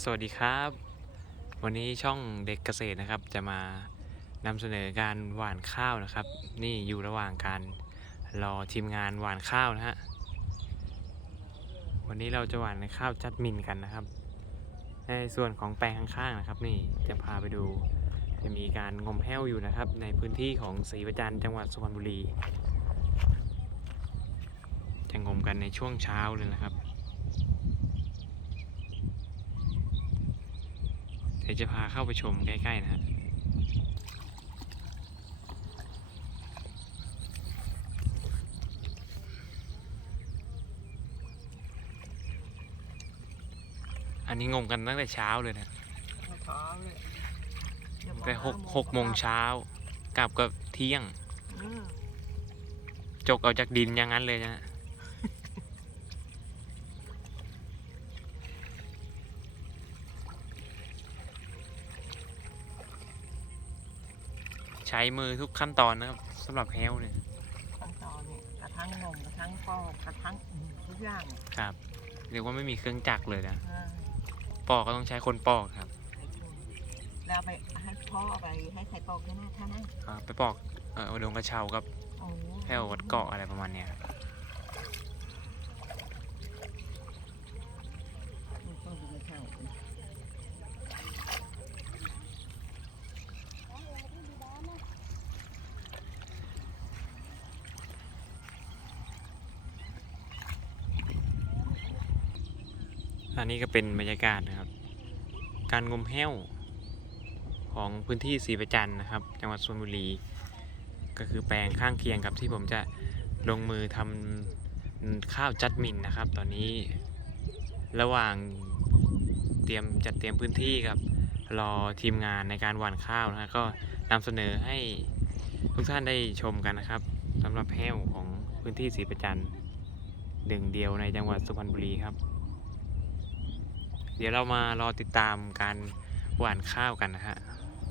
สวัสดีครับ วันนี้ช่องเด็กเกษตรนะครับ จะมานำเสนอการหว่านข้าวนะครับ นี่อยู่ระหว่างการรอทีมงานหว่านข้าวนะฮะวันนี้เราจะหว่านข้าวจัดมินกันนะครับ ในส่วนของแปลงข้างๆนะครับ นี่จะพาไปดูจะมีการงมแห้วอยู่นะครับ ในพื้นที่ของศรีประจันต์จังหวัดสุพรรณบุรีจะงมกันในช่วงเช้าเลยนะครับ เดี๋ยวจะพาเข้าไปชมใกล้ ๆ นะฮะอันนี้งมกันตั้งแต่เช้าเลยนะเช้าเลยอย่าบอกแต่หกห้าโมงหกโมงเช้ากลับกับเที่ยงอืมจกเอาจากดินอย่างนั้นเลยนะ ใช้มือทุกขั้นตอนนะครับสำหรับแฮวเนี่ยขั้นตอนเนี่ยกระทั่งนมกระทั่งปอกกระทั่งอืมทุกอย่างครับเรียกว่าไม่มีเครื่องจักรเลยนะอ่าปอกก็ต้องใช้คนปอกครับแล้วเอาไปให้พ่อเอาไปให้ใครปอกให้หน้าท่านนะอ่าไปปอกเอ่อดงกระเช้ากับโอ้แห้ววัดเกาะอะไรประมาณเนี้ยครับ ลูกต้องดูกระเช้า อันนี้ก็เป็นบรรยากาศนะครับ การงมแห้วของพื้นที่ศรีประจันนะครับ จังหวัดสุพรรณบุรี ก็คือแปลงข้างเคียงกับที่ผมจะลงมือทำข้าวจัดมินนะครับ ตอนนี้ระหว่างเตรียมจัดเตรียมพื้นที่กับรอทีมงานในการหว่านข้าวนะฮะก็นำเสนอให้ทุกท่านได้ชมกันนะครับสำหรับแห้วของพื้นที่ศรีประจันหนึ่งเดียวในจังหวัดสุพรรณบุรีครับ เดี๋ยวเรามารอติดตามการหว่านข้าวกันนะฮะ